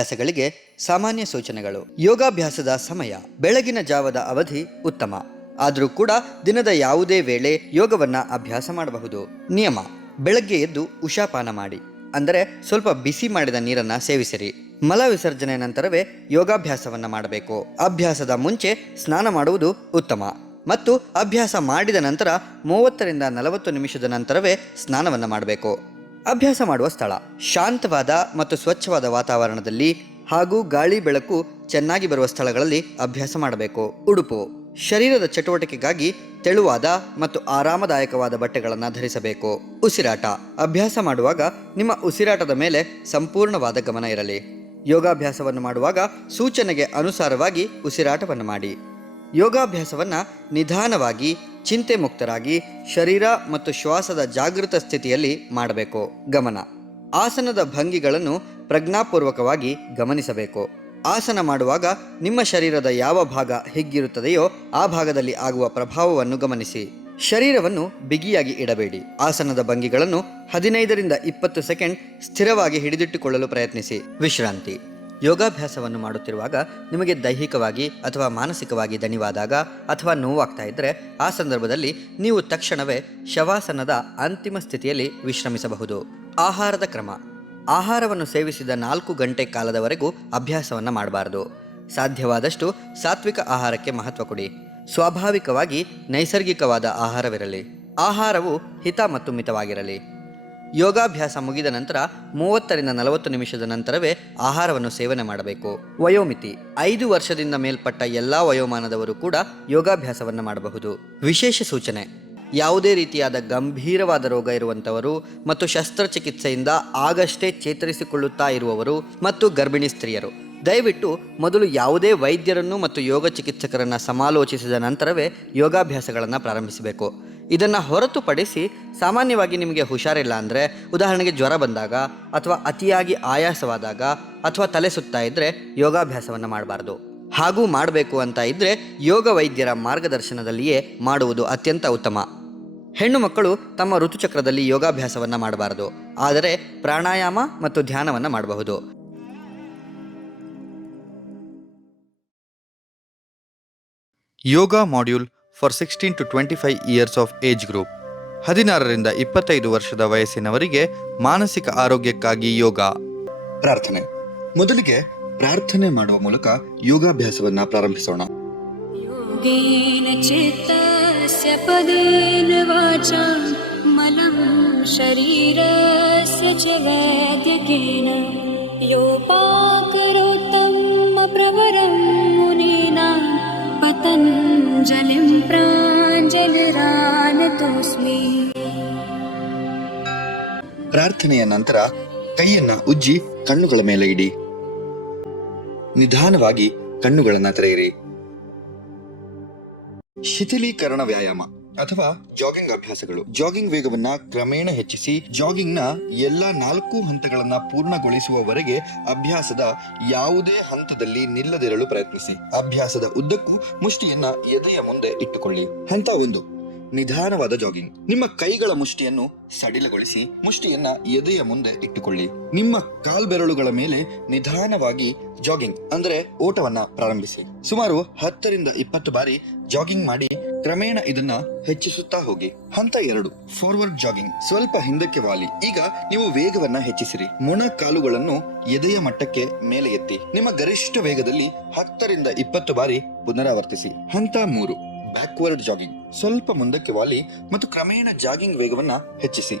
ಯೋಗಾಭ್ಯಾಸಗಳಿಗೆ ಸಾಮಾನ್ಯ ಸೂಚನೆಗಳು. ಯೋಗಾಭ್ಯಾಸದ ಸಮಯ ಬೆಳಗಿನ ಜಾವದ ಅವಧಿ ಉತ್ತಮ. ಆದರೂ ಕೂಡ ದಿನದ ಯಾವುದೇ ವೇಳೆ ಯೋಗವನ್ನ ಅಭ್ಯಾಸ ಮಾಡಬಹುದು. ನಿಯಮ, ಬೆಳಗ್ಗೆ ಎದ್ದು ಉಷಾಪಾನ ಮಾಡಿ. ಅಂದರೆ ಸ್ವಲ್ಪ ಬಿಸಿ ಮಾಡಿದ ನೀರನ್ನ ಸೇವಿಸಿರಿ. ಮಲ ವಿಸರ್ಜನೆ ನಂತರವೇ ಯೋಗಾಭ್ಯಾಸವನ್ನ ಮಾಡಬೇಕು. ಅಭ್ಯಾಸದ ಮುಂಚೆ ಸ್ನಾನ ಮಾಡುವುದು ಉತ್ತಮ. ಮತ್ತು ಅಭ್ಯಾಸ ಮಾಡಿದ ನಂತರ ಮೂವತ್ತರಿಂದ ನಲವತ್ತು ನಿಮಿಷದ ನಂತರವೇ ಸ್ನಾನವನ್ನು ಮಾಡಬೇಕು. ಅಭ್ಯಾಸ ಮಾಡುವ ಸ್ಥಳ. ಶಾಂತವಾದ ಮತ್ತು ಸ್ವಚ್ಛವಾದ ವಾತಾವರಣದಲ್ಲಿ ಹಾಗೂ ಗಾಳಿ ಬೆಳಕು ಚೆನ್ನಾಗಿ ಬರುವ ಸ್ಥಳಗಳಲ್ಲಿ ಅಭ್ಯಾಸ ಮಾಡಬೇಕು. ಉಡುಪು. ಶರೀರದ ಚಟುವಟಿಕೆಗಾಗಿ ತೆಳುವಾದ ಮತ್ತು ಆರಾಮದಾಯಕವಾದ ಬಟ್ಟೆಗಳನ್ನು ಧರಿಸಬೇಕು. ಉಸಿರಾಟ. ಅಭ್ಯಾಸ ಮಾಡುವಾಗ ನಿಮ್ಮ ಉಸಿರಾಟದ ಮೇಲೆ ಸಂಪೂರ್ಣವಾದ ಗಮನ ಇರಲಿ. ಯೋಗಾಭ್ಯಾಸವನ್ನು ಮಾಡುವಾಗ ಸೂಚನೆಗೆ ಅನುಸಾರವಾಗಿ ಉಸಿರಾಟವನ್ನು ಮಾಡಿ. ಯೋಗಾಭ್ಯಾಸವನ್ನು ನಿಧಾನವಾಗಿ ಚಿಂತೆ ಮುಕ್ತರಾಗಿ ಶರೀರ ಮತ್ತು ಶ್ವಾಸದ ಜಾಗೃತ ಸ್ಥಿತಿಯಲ್ಲಿ ಮಾಡಬೇಕು. ಗಮನ. ಆಸನದ ಭಂಗಿಗಳನ್ನು ಪ್ರಜ್ಞಾಪೂರ್ವಕವಾಗಿ ಗಮನಿಸಬೇಕು. ಆಸನ ಮಾಡುವಾಗ ನಿಮ್ಮ ಶರೀರದ ಯಾವ ಭಾಗ ಹಿಗ್ಗಿರುತ್ತದೆಯೋ ಆ ಭಾಗದಲ್ಲಿ ಆಗುವ ಪ್ರಭಾವವನ್ನು ಗಮನಿಸಿ. ಶರೀರವನ್ನು ಬಿಗಿಯಾಗಿ ಇಡಬೇಡಿ. ಆಸನದ ಭಂಗಿಗಳನ್ನು ಹದಿನೈದರಿಂದ ಇಪ್ಪತ್ತು ಸೆಕೆಂಡ್ ಸ್ಥಿರವಾಗಿ ಹಿಡಿದಿಟ್ಟುಕೊಳ್ಳಲು ಪ್ರಯತ್ನಿಸಿ. ವಿಶ್ರಾಂತಿ. ಯೋಗಾಭ್ಯಾಸವನ್ನು ಮಾಡುತ್ತಿರುವಾಗ ನಿಮಗೆ ದೈಹಿಕವಾಗಿ ಅಥವಾ ಮಾನಸಿಕವಾಗಿ ದಣಿವಾದಾಗ ಅಥವಾ ನೋವಾಗ್ತಾ ಇದ್ದರೆ ಆ ಸಂದರ್ಭದಲ್ಲಿ ನೀವು ತಕ್ಷಣವೇ ಶವಾಸನದ ಅಂತಿಮ ಸ್ಥಿತಿಯಲ್ಲಿ ವಿಶ್ರಮಿಸಬಹುದು. ಆಹಾರದ ಕ್ರಮ. ಆಹಾರವನ್ನು ಸೇವಿಸಿದ ನಾಲ್ಕು ಗಂಟೆ ಕಾಲದವರೆಗೂ ಅಭ್ಯಾಸವನ್ನು ಮಾಡಬಾರದು. ಸಾಧ್ಯವಾದಷ್ಟು ಸಾತ್ವಿಕ ಆಹಾರಕ್ಕೆ ಮಹತ್ವ ಕೊಡಿ. ಸ್ವಾಭಾವಿಕವಾಗಿ ನೈಸರ್ಗಿಕವಾದ ಆಹಾರವಿರಲಿ. ಆಹಾರವು ಹಿತ ಮತ್ತು ಮಿತವಾಗಿರಲಿ. ಯೋಗಾಭ್ಯಾಸ ಮುಗಿದ ನಂತರ ಮೂವತ್ತರಿಂದ ನಲವತ್ತು ನಿಮಿಷದ ನಂತರವೇ ಆಹಾರವನ್ನು ಸೇವನೆ ಮಾಡಬೇಕು. ವಯೋಮಿತಿ. ಐದು ವರ್ಷದಿಂದ ಮೇಲ್ಪಟ್ಟ ಎಲ್ಲ ವಯೋಮಾನದವರು ಕೂಡ ಯೋಗಾಭ್ಯಾಸವನ್ನು ಮಾಡಬಹುದು. ವಿಶೇಷ ಸೂಚನೆ. ಯಾವುದೇ ರೀತಿಯಾದ ಗಂಭೀರವಾದ ರೋಗ ಇರುವಂಥವರು ಮತ್ತು ಶಸ್ತ್ರಚಿಕಿತ್ಸೆಯಿಂದ ಆಗಷ್ಟೇ ಚೇತರಿಸಿಕೊಳ್ಳುತ್ತಾ ಇರುವವರು ಮತ್ತು ಗರ್ಭಿಣಿ ಸ್ತ್ರೀಯರು. ದಯವಿಟ್ಟು ಮೊದಲು ಯಾವುದೇ ವೈದ್ಯರನ್ನು ಮತ್ತು ಯೋಗ ಚಿಕಿತ್ಸಕರನ್ನು ಸಮಾಲೋಚಿಸಿದ ನಂತರವೇ ಯೋಗಾಭ್ಯಾಸಗಳನ್ನು ಪ್ರಾರಂಭಿಸಬೇಕು. ಇದನ್ನು ಹೊರತುಪಡಿಸಿ ಸಾಮಾನ್ಯವಾಗಿ ನಿಮಗೆ ಹುಷಾರಿಲ್ಲ ಅಂದರೆ ಉದಾಹರಣೆಗೆ ಜ್ವರ ಬಂದಾಗ ಅಥವಾ ಅತಿಯಾಗಿ ಆಯಾಸವಾದಾಗ ಅಥವಾ ತಲೆ ಸುತ್ತಾ ಇದ್ದರೆ ಯೋಗಾಭ್ಯಾಸವನ್ನು ಮಾಡಬಾರ್ದು. ಹಾಗೂ ಮಾಡಬೇಕು ಅಂತ ಇದ್ದರೆ ಯೋಗ ವೈದ್ಯರ ಮಾರ್ಗದರ್ಶನದಲ್ಲಿಯೇ ಮಾಡುವುದು ಅತ್ಯಂತ ಉತ್ತಮ. ಹೆಣ್ಣು ಮಕ್ಕಳು ತಮ್ಮ ಋತುಚಕ್ರದಲ್ಲಿ ಯೋಗಾಭ್ಯಾಸವನ್ನು ಮಾಡಬಾರದು. ಆದರೆ ಪ್ರಾಣಾಯಾಮ ಮತ್ತು ಧ್ಯಾನವನ್ನು ಮಾಡಬಹುದು. Yoga module for sixteen to twenty five years of age group. ಹದಿನಾರರಿಂದ ಇಪ್ಪತ್ತೈದು ವರ್ಷದ ವಯಸ್ಸಿನವರಿಗೆ ಮಾನಸಿಕ ಆರೋಗ್ಯಕ್ಕಾಗಿ ಯೋಗ. ಪ್ರಾರ್ಥನೆ. ಮೊದಲಿಗೆ ಪ್ರಾರ್ಥನೆ ಮಾಡುವ ಮೂಲಕ ಯೋಗಾಭ್ಯಾಸವನ್ನು ಪ್ರಾರಂಭಿಸೋಣ. ಶರೀರ ಪ್ರಾರ್ಥನೆಯ ನಂತರ ಕೈಯನ್ನ ಉಜ್ಜಿ ಕಣ್ಣುಗಳ ಮೇಲೆ ಇಡಿ. ನಿಧಾನವಾಗಿ ಕಣ್ಣುಗಳನ್ನ ತೆರೆಯಿರಿ. ಶಿಥಿಲೀಕರಣ ವ್ಯಾಯಾಮ ಅಥವಾ ಜಾಗಿಂಗ್ ಅಭ್ಯಾಸಗಳು. ಜಾಗಿಂಗ್ ವೇಗವನ್ನ ಕ್ರಮೇಣ ಹೆಚ್ಚಿಸಿ ಜಾಗಿಂಗ್ನ ಎಲ್ಲಾ ನಾಲ್ಕು ಹಂತಗಳನ್ನ ಪೂರ್ಣಗೊಳಿಸುವವರೆಗೆ ಅಭ್ಯಾಸದ ಯಾವುದೇ ಹಂತದಲ್ಲಿ ನಿಲ್ಲದಿರಲು ಪ್ರಯತ್ನಿಸಿ. ಅಭ್ಯಾಸದ ಉದ್ದಕ್ಕೂ ಮುಷ್ಟಿಯನ್ನ ಎದೆಯ ಮುಂದೆ ಇಟ್ಟುಕೊಳ್ಳಿ. ಹಂತ ಒಂದು. ನಿಧಾನವಾದ ಜಾಗಿಂಗ್ ನಿಮ್ಮ ಕೈಗಳ ಮುಷ್ಟಿಯನ್ನು ಸಡಿಲಗೊಳಿಸಿ, ಮುಷ್ಟಿಯನ್ನ ಎದೆಯ ಮುಂದೆ ಇಟ್ಟುಕೊಳ್ಳಿ. ನಿಮ್ಮ ಕಾಲ್ಬೆರಳುಗಳ ಮೇಲೆ ನಿಧಾನವಾಗಿ ಜಾಗಿಂಗ್ ಅಂದ್ರೆ ಓಟವನ್ನ ಪ್ರಾರಂಭಿಸಿ. ಸುಮಾರು ಹತ್ತರಿಂದ ಇಪ್ಪತ್ತು ಬಾರಿ ಜಾಗಿಂಗ್ ಮಾಡಿ, ಕ್ರಮೇಣ ಇದನ್ನ ಹೆಚ್ಚಿಸುತ್ತಾ ಹೋಗಿ. ಹಂತ ಎರಡು ಫಾರ್ವರ್ಡ್ ಜಾಗಿಂಗ್ ಸ್ವಲ್ಪ ಹಿಂದಕ್ಕೆ ವಾಲಿ. ಈಗ ನೀವು ವೇಗವನ್ನ ಹೆಚ್ಚಿಸಿರಿ. ಮೊಣ ಕಾಲುಗಳನ್ನು ಎದೆಯ ಮಟ್ಟಕ್ಕೆ ಮೇಲೆ ಎತ್ತಿ. ನಿಮ್ಮ ಗರಿಷ್ಠ ವೇಗದಲ್ಲಿ ಹತ್ತರಿಂದ ಇಪ್ಪತ್ತು ಬಾರಿ ಪುನರಾವರ್ತಿಸಿ. ಹಂತ ಮೂರು ಬ್ಯಾಕ್ವರ್ಡ್ ಜಾಗಿಂಗ್ ಸ್ವಲ್ಪ ಮುಂದಕ್ಕೆ ವಾಲಿ ಮತ್ತು ಕ್ರಮೇಣ ಜಾಗಿಂಗ್ ವೇಗವನ್ನು ಹೆಚ್ಚಿಸಿ.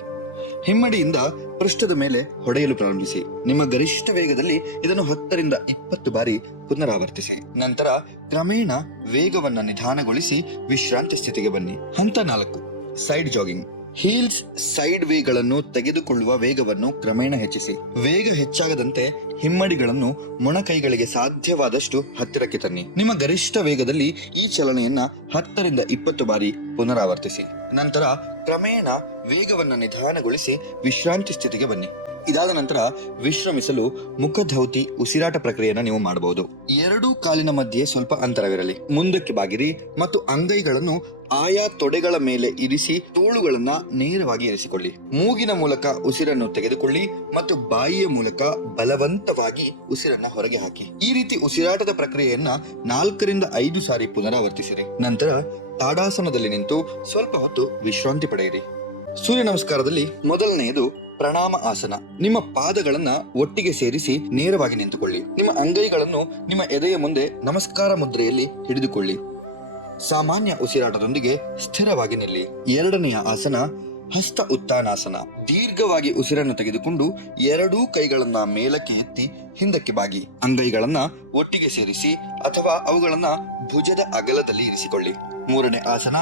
ಹಿಮ್ಮಡಿಯಿಂದ ಪೃಷ್ಠದ ಮೇಲೆ ಹೊಡೆಯಲು ಪ್ರಾರಂಭಿಸಿ. ನಿಮ್ಮ ಗರಿಷ್ಠ ವೇಗದಲ್ಲಿ ಇದನ್ನು ಹತ್ತರಿಂದ ಇಪ್ಪತ್ತು ಬಾರಿ ಪುನರಾವರ್ತಿಸಿ. ನಂತರ ಕ್ರಮೇಣ ವೇಗವನ್ನು ನಿಧಾನಗೊಳಿಸಿ ವಿಶ್ರಾಂತಿ ಸ್ಥಿತಿಗೆ ಬನ್ನಿ. ಹಂತ ನಾಲ್ಕು. Side jogging. ಹೀಲ್ಸ್ ಸೈಡ್ ವೇಗಳನ್ನು ತೆಗೆದುಕೊಳ್ಳುವ ವೇಗವನ್ನು ಕ್ರಮೇಣ ಹೆಚ್ಚಿಸಿ. ವೇಗ ಹೆಚ್ಚಾಗದಂತೆ ಹಿಮ್ಮಡಿಗಳನ್ನು ಮೊಣಕೈಗಳಿಗೆ ಸಾಧ್ಯವಾದಷ್ಟು ಹತ್ತಿರಕ್ಕೆ ತನ್ನಿ. ನಿಮ್ಮ ಗರಿಷ್ಠ ವೇಗದಲ್ಲಿ ಈ ಚಲನೆಯನ್ನ ಹತ್ತರಿಂದ ಇಪ್ಪತ್ತು ಬಾರಿ ಪುನರಾವರ್ತಿಸಿ. ನಂತರ ಕ್ರಮೇಣ ವೇಗವನ್ನು ನಿಧಾನಗೊಳಿಸಿ ವಿಶ್ರಾಂತಿ ಸ್ಥಿತಿಗೆ ಬನ್ನಿ. ಇದಾದ ನಂತರ ವಿಶ್ರಮಿಸಲು ಮುಖಧೌತಿ ಉಸಿರಾಟ ಪ್ರಕ್ರಿಯೆಯನ್ನು ನೀವು ಮಾಡಬಹುದು. ಎರಡೂ ಕಾಲಿನ ಮಧ್ಯೆ ಸ್ವಲ್ಪ ಅಂತರವಿರಲಿ. ಮುಂದಕ್ಕೆ ಬಾಗಿರಿ ಮತ್ತು ಅಂಗೈಗಳನ್ನು ಆಯಾ ತೊಡೆಗಳ ಮೇಲೆ ಇರಿಸಿ ತೋಳುಗಳನ್ನ ನೇರವಾಗಿ ಇರಿಸಿಕೊಳ್ಳಿ. ಮೂಗಿನ ಮೂಲಕ ಉಸಿರನ್ನು ತೆಗೆದುಕೊಳ್ಳಿ ಮತ್ತು ಬಾಯಿಯ ಮೂಲಕ ಬಲವಂತವಾಗಿ ಉಸಿರನ್ನ ಹೊರಗೆ ಹಾಕಿ. ಈ ರೀತಿ ಉಸಿರಾಟದ ಪ್ರಕ್ರಿಯೆಯನ್ನ ನಾಲ್ಕರಿಂದ ಐದು ಸಾರಿ ಪುನರಾವರ್ತಿಸಿರಿ. ನಂತರ ತಾಡಾಸನದಲ್ಲಿ ನಿಂತು ಸ್ವಲ್ಪ ಹೊತ್ತು ವಿಶ್ರಾಂತಿ ಪಡೆಯಿರಿ. ಸೂರ್ಯ ನಮಸ್ಕಾರದಲ್ಲಿ ಮೊದಲನೆಯದು ಪ್ರಣಾಮ ಆಸನ. ನಿಮ್ಮ ಪಾದಗಳನ್ನ ಒಟ್ಟಿಗೆ ಸೇರಿಸಿ ನೇರವಾಗಿ ನಿಂತುಕೊಳ್ಳಿ. ನಿಮ್ಮ ಅಂಗೈಗಳನ್ನು ನಿಮ್ಮ ಎದೆಯ ಮುಂದೆ ನಮಸ್ಕಾರ ಮುದ್ರೆಯಲ್ಲಿ ಹಿಡಿದುಕೊಳ್ಳಿ. ಸಾಮಾನ್ಯ ಉಸಿರಾಟದೊಂದಿಗೆ ಸ್ಥಿರವಾಗಿ ನಿಲ್ಲಿ. ಎರಡನೆಯ ಆಸನ ಹಸ್ತ ಉತ್ಥಾನಾಸನ. ದೀರ್ಘವಾಗಿ ಉಸಿರನ್ನು ತೆಗೆದುಕೊಂಡು ಎರಡೂ ಕೈಗಳನ್ನ ಮೇಲಕ್ಕೆ ಎತ್ತಿ ಹಿಂದಕ್ಕೆ ಬಾಗಿ. ಅಂಗೈಗಳನ್ನ ಒಟ್ಟಿಗೆ ಸೇರಿಸಿ ಅಥವಾ ಅವುಗಳನ್ನ ಭುಜದ ಅಗಲದಲ್ಲಿ ಇರಿಸಿಕೊಳ್ಳಿ. ಮೂರನೇ ಆಸನ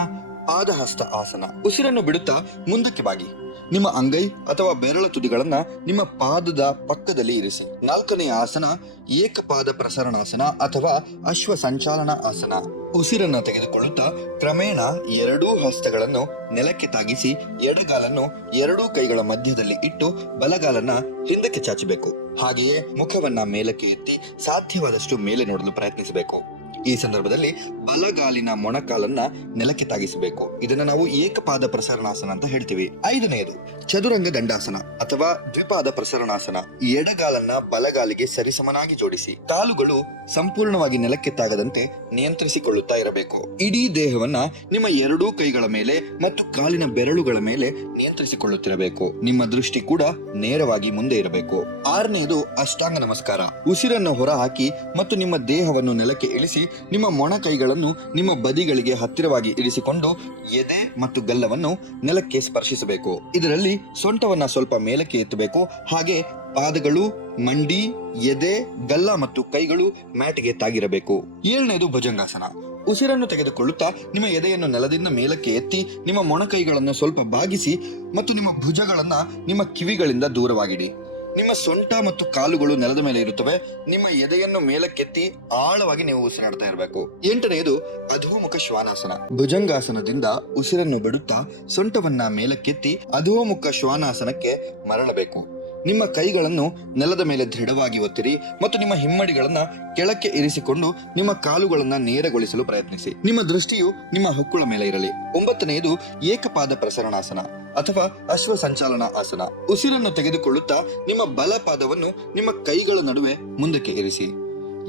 ಪಾದಹಸ್ತ ಆಸನ. ಉಸಿರನ್ನು ಬಿಡುತ್ತಾ ಮುಂದಕ್ಕೆ ಬಾಗಿ. ನಿಮ್ಮ ಅಂಗೈ ಅಥವಾ ಬೆರಳ ತುದಿಗಳನ್ನ ನಿಮ್ಮ ಪಾದದ ಪಕ್ಕದಲ್ಲಿ ಇರಿಸಿ. ನಾಲ್ಕನೆಯ ಆಸನ, ಏಕಪಾದ ಪ್ರಸರಣಾಸನ ಅಥವಾ ಅಶ್ವ ಸಂಚಾಲನ ಆಸನ. ಉಸಿರನ್ನ ತೆಗೆದುಕೊಳ್ಳುತ್ತಾ ಕ್ರಮೇಣ ಎರಡೂ ಹಸ್ತಗಳನ್ನು ನೆಲಕ್ಕೆ ತಾಗಿಸಿ ಎಡಗಾಲನ್ನು ಎರಡೂ ಕೈಗಳ ಮಧ್ಯದಲ್ಲಿ ಇಟ್ಟು ಬಲಗಾಲನ್ನ ಹಿಂದಕ್ಕೆ ಚಾಚಬೇಕು. ಹಾಗೆಯೇ ಮುಖವನ್ನ ಮೇಲಕ್ಕೆ ಎತ್ತಿ ಸಾಧ್ಯವಾದಷ್ಟು ಮೇಲೆ ನೋಡಲು ಪ್ರಯತ್ನಿಸಬೇಕು. ಈ ಸಂದರ್ಭದಲ್ಲಿ ಬಲಗಾಲಿನ ಮೊಣಕಾಲನ್ನ ನೆಲಕ್ಕೆ ತಾಗಿಸಬೇಕು. ಇದನ್ನ ನಾವು ಏಕಪಾದ ಪ್ರಸರಣಾಸನ ಅಂತ ಹೇಳ್ತೀವಿ. ಐದನೆಯದು ಚದುರಂಗ ದಂಡಾಸನ ಅಥವಾ ದ್ವಿಪಾದ ಪ್ರಸರಣಾಸನ. ಎಡಗಾಲನ್ನ ಬಲಗಾಲಿಗೆ ಸರಿಸಮನಾಗಿ ಜೋಡಿಸಿ. ಕಾಲುಗಳು ಸಂಪೂರ್ಣವಾಗಿ ನೆಲಕ್ಕೆ ತಾಗದಂತೆ ನಿಯಂತ್ರಿಸಿಕೊಳ್ಳುತ್ತಾ ಇರಬೇಕು. ಇಡೀ ದೇಹವನ್ನ ನಿಮ್ಮ ಎರಡೂ ಕೈಗಳ ಮೇಲೆ ಮತ್ತು ಕಾಲಿನ ಬೆರಳುಗಳ ಮೇಲೆ ನಿಯಂತ್ರಿಸಿಕೊಳ್ಳುತ್ತಿರಬೇಕು. ನಿಮ್ಮ ದೃಷ್ಟಿ ಕೂಡ ನೇರವಾಗಿ ಮುಂದೆ ಇರಬೇಕು. ಆರನೆಯದು ಅಷ್ಟಾಂಗ ನಮಸ್ಕಾರ. ಉಸಿರನ್ನು ಹೊರಹಾಕಿ ಮತ್ತು ನಿಮ್ಮ ದೇಹವನ್ನು ನೆಲಕ್ಕೆ ಇಳಿಸಿ ನಿಮ್ಮ ಮೊಣಕೈಗಳನ್ನು ನಿಮ್ಮ ಬದಿಗಳಿಗೆ ಹತ್ತಿರವಾಗಿ ಇರಿಸಿಕೊಂಡು ಎದೆ ಮತ್ತು ಗಲ್ಲವನ್ನು ನೆಲಕ್ಕೆ ಸ್ಪರ್ಶಿಸಬೇಕು. ಇದರಲ್ಲಿ ಸೊಂಟವನ್ನ ಸ್ವಲ್ಪ ಮೇಲಕ್ಕೆ ಎತ್ತಬೇಕು. ಹಾಗೆ ಪಾದಗಳು, ಮಂಡಿ, ಎದೆ, ಗಲ್ಲ ಮತ್ತು ಕೈಗಳು ಮ್ಯಾಟ್ಗೆ ತಾಗಿರಬೇಕು. ಏಳನೇದು ಭುಜಂಗಾಸನ. ಉಸಿರನ್ನು ತೆಗೆದುಕೊಳ್ಳುತ್ತಾ ನಿಮ್ಮ ಎದೆಯನ್ನು ನೆಲದಿಂದ ಮೇಲಕ್ಕೆ ಎತ್ತಿ ನಿಮ್ಮ ಮೊಣಕೈಗಳನ್ನು ಸ್ವಲ್ಪ ಬಾಗಿಸಿ ಮತ್ತು ನಿಮ್ಮ ಭುಜಗಳನ್ನ ನಿಮ್ಮ ಕಿವಿಗಳಿಂದ ದೂರವಾಗಿಡಿ. ನಿಮ್ಮ ಸೊಂಟ ಮತ್ತು ಕಾಲುಗಳು ನೆಲದ ಮೇಲೆ ಇರುತ್ತವೆ. ನಿಮ್ಮ ಎದೆಯನ್ನು ಮೇಲಕ್ಕೆತ್ತಿ ಆಳವಾಗಿ ನೀವು ಉಸಿರಾಡ್ತಾ ಇರಬೇಕು. ಎಂಟನೆಯದು, ಅಧೋಮುಖ ಶ್ವಾನಾಸನ. ಭುಜಂಗಾಸನದಿಂದ ಉಸಿರನ್ನು ಬಿಡುತ್ತಾ ಸೊಂಟವನ್ನ ಮೇಲಕ್ಕೆತ್ತಿ ಅಧೋಮುಖ ಶ್ವಾನಾಸನಕ್ಕೆ ಮರಳಬೇಕು. ನಿಮ್ಮ ಕೈಗಳನ್ನು ನೆಲದ ಮೇಲೆ ದೃಢವಾಗಿ ಒತ್ತಿರಿ ಮತ್ತು ನಿಮ್ಮ ಹಿಮ್ಮಡಿಗಳನ್ನು ಕೆಳಕ್ಕೆ ಇರಿಸಿಕೊಂಡು ನಿಮ್ಮ ಕಾಲುಗಳನ್ನು ನೇರಗೊಳಿಸಲು ಪ್ರಯತ್ನಿಸಿ. ನಿಮ್ಮ ದೃಷ್ಟಿಯು ನಿಮ್ಮ ಹೊಕ್ಕುಳ ಮೇಲೆ ಇರಲಿ. ಒಂಬತ್ತನೆಯದು ಏಕಪಾದ ಪ್ರಸರಣಾಸನ ಅಥವಾ ಅಶ್ವ ಸಂಚಾಲನ ಆಸನ. ಉಸಿರನ್ನು ತೆಗೆದುಕೊಳ್ಳುತ್ತಾ ನಿಮ್ಮ ಬಲ ಪಾದವನ್ನು ನಿಮ್ಮ ಕೈಗಳ ನಡುವೆ ಮುಂದಕ್ಕೆ ಇರಿಸಿ.